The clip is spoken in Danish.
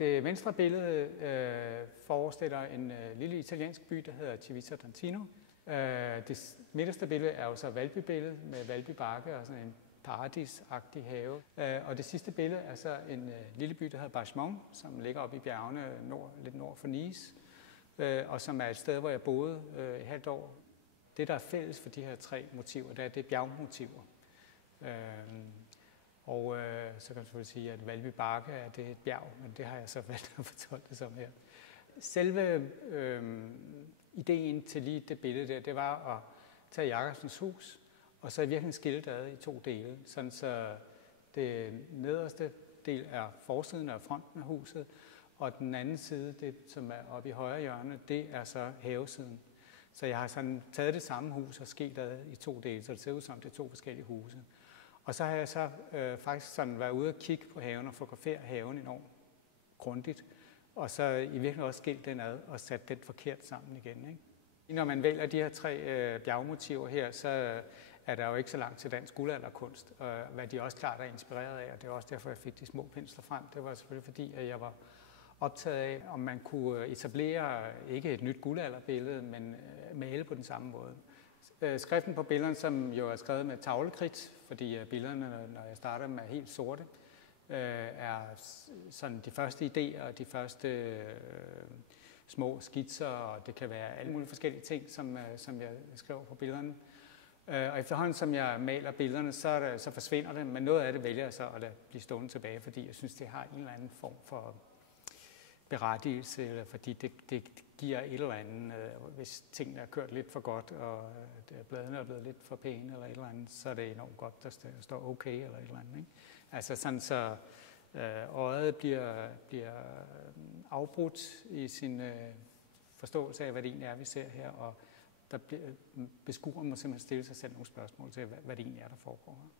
Det venstre billede forestiller en lille italiensk by, der hedder Civita d'Antino. Det midterste billede er jo så Valby-billedet med Valby Bakke og sådan en paradisagtig have. Og det sidste billede er så en lille by, der hedder Bargemont, som ligger oppe i bjergene lidt nord for Nice, og som er et sted, hvor jeg boede et halvt år. Det, der er fælles for de her tre motiver, det er bjergmotiver. Og så kan man selvfølgelig sige, at Valby Bakke er et bjerg, men det har jeg så valgt at fortolke det som her. Selve ideen til lige det billede der, det var at tage Jacobsens hus, og så i virkeligheden skille det ad i to dele. Sådan så det nederste del er forsiden af fronten af huset, og den anden side, det som er oppe i højre hjørne, det er så havesiden. Så jeg har sådan taget det samme hus og skilt ad i to dele, så det ser ud som det er to forskellige huse. Og så har jeg så faktisk sådan været ude og kigge på haven og fotografere haven enormt grundigt. Og så i virkeligheden også skilt den ad og sat den forkert sammen igen, ikke? Når man vælger de her tre bjergmotiver her, så er der jo ikke så langt til dansk guldalderkunst, og hvad de også klart er inspireret af, og det er også derfor, jeg fik de små pensler frem. Det var selvfølgelig fordi, at jeg var optaget af, om man kunne etablere ikke et nyt guldalderbillede, men male på den samme måde. Skriften på billederne, som jo er skrevet med tavlekridt, fordi billederne, når jeg starter med helt sorte, er sådan de første idéer og de første små skitser, og det kan være alle mulige forskellige ting, som jeg skriver på billederne. Og efterhånden, som jeg maler billederne, så forsvinder det, men noget af det vælger jeg så at lade blive stående tilbage, fordi jeg synes, det har en eller anden form for berettigelse, eller fordi det giver et eller andet, hvis tingene er kørt lidt for godt, og bladene er blevet lidt for pæne, eller et eller andet, så er det enormt godt, der står okay, eller et eller andet, ikke? Altså sådan, så øjet bliver afbrudt i sin forståelse af, hvad det egentlig er, vi ser her, og beskueren må simpelthen stille sig selv nogle spørgsmål til, hvad det egentlig er, der foregår her.